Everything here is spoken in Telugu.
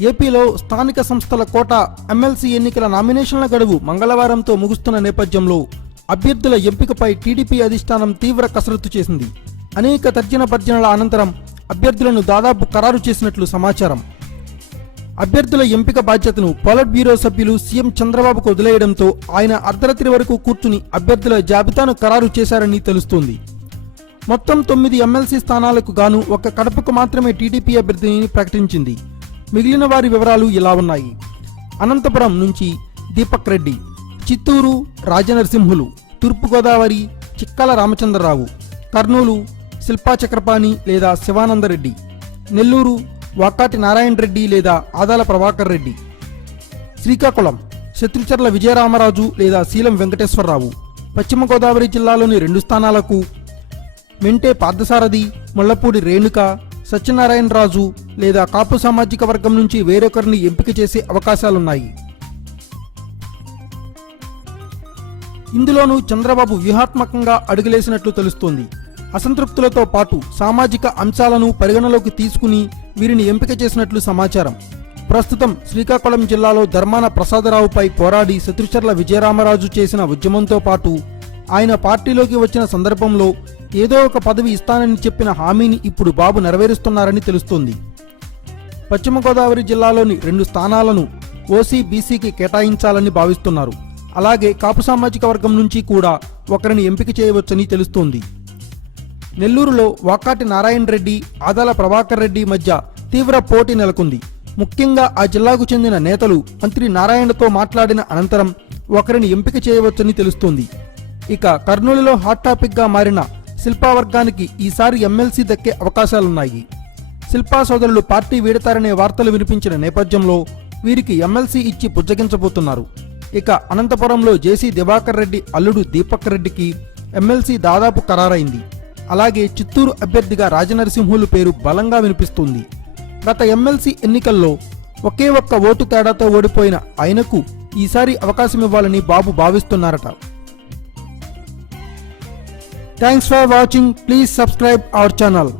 ఏపీలో స్థానిక సంస్థల కోటా ఎమ్మెల్సీ ఎన్నికల నామినేషన్ల గడువు మంగళవారంతో ముగుస్తున్న నేపథ్యంలో అభ్యర్థుల ఎంపికపై టీడీపీ అధిష్టానం తీవ్ర కసరత్తు చేసింది. అనేక తర్జన భర్జనల అనంతరం అభ్యర్థులను దాదాపు ఖరారు చేసినట్లు సమాచారం. అభ్యర్థుల ఎంపిక బాధ్యతను పొలిట్ బ్యూరో సభ్యులు సీఎం చంద్రబాబుకు వదిలేయడంతో ఆయన అర్ధరాత్రి వరకు కూర్చుని అభ్యర్థుల జాబితాను ఖరారు చేశారని తెలుస్తోంది. మొత్తం 9 ఎమ్మెల్సీ స్థానాలకు గాను ఒక కడపకు మాత్రమే టీడీపీ అభ్యర్థిని ప్రకటించింది. మిగిలిన వారి వివరాలు ఇలా ఉన్నాయి. అనంతపురం నుంచి దీపక్ రెడ్డి, చిత్తూరు రాజనరసింహులు, తూర్పుగోదావరి చిక్కల రామచంద్రరావు, కర్నూలు శిల్పా చక్రపాణి లేదా శివానందరెడ్డి, నెల్లూరు వాకాటి నారాయణ రెడ్డి లేదా ఆదాల ప్రభాకర్ రెడ్డి, శ్రీకాకుళం శత్రుచర్ల విజయరామరాజు లేదా శీలం వెంకటేశ్వరరావు, పశ్చిమ గోదావరి జిల్లాలోని 2 స్థానాలకు మెంటే పార్థసారథి, ముళ్లపూడి రేణుక, సత్యనారాయణ రాజు లేదా కాపు సామాజిక వర్గం నుంచి వేరొకరిని ఎంపిక చేసే అవకాశాలున్నాయి. ఇందులోనూ చంద్రబాబు వ్యూహాత్మకంగా అడుగులేసినట్లు తెలుస్తోంది. అసంతృప్తులతో పాటు సామాజిక అంశాలను పరిగణలోకి తీసుకుని వీరిని ఎంపిక చేసినట్లు సమాచారం. ప్రస్తుతం శ్రీకాకుళం జిల్లాలో ధర్మాన ప్రసాదరావుపై పోరాడి శత్రుచర్ల విజయరామరాజు చేసిన ఉద్యమంతో పాటు ఆయన పార్టీలోకి వచ్చిన సందర్భంలో ఏదో ఒక పదవి ఇస్తానని చెప్పిన హామీని ఇప్పుడు బాబు నెరవేరుస్తున్నారని తెలుస్తోంది. పశ్చిమ గోదావరి జిల్లాలోని 2 స్థానాలను ఓసీ బీసీకి కేటాయించాలని భావిస్తున్నారు. అలాగే కాపు సామాజిక వర్గం నుంచి కూడా ఒకరిని ఎంపిక చేయవచ్చని తెలుస్తోంది. నెల్లూరులో వాకాటి నారాయణ రెడ్డి, ఆదాల ప్రభాకర్ రెడ్డి మధ్య తీవ్ర పోటీ నెలకొంది. ముఖ్యంగా ఆ జిల్లాకు చెందిన నేతలు మంత్రి నారాయణతో మాట్లాడిన అనంతరం ఒకరిని ఎంపిక చేయవచ్చని తెలుస్తోంది. ఇక కర్నూలులో హాట్ టాపిక్ గా మారిన శిల్పా వర్గానికి ఈసారి ఎమ్మెల్సీ దక్కే అవకాశాలున్నాయి. శిల్పా సోదరులు పార్టీ వీడతారనే వార్తలు వినిపించిన నేపథ్యంలో వీరికి ఎమ్మెల్సీ ఇచ్చి పుచ్చగించబోతున్నారు. ఇక అనంతపురంలో జేసీ దివాకర్ రెడ్డి అల్లుడు దీపక్ రెడ్డికి ఎమ్మెల్సీ దాదాపు ఖరారైంది. అలాగే చిత్తూరు అభ్యర్థిగా రాజనరసింహులు పేరు బలంగా వినిపిస్తుంది. గత ఎమ్మెల్సీ ఎన్నికల్లో ఒకే ఒక్క ఓటు తేడాతో ఓడిపోయిన ఆయనకు ఈసారి అవకాశం ఇవ్వాలని బాబు భావిస్తున్నారట. Thanks for watching. Please subscribe our channel.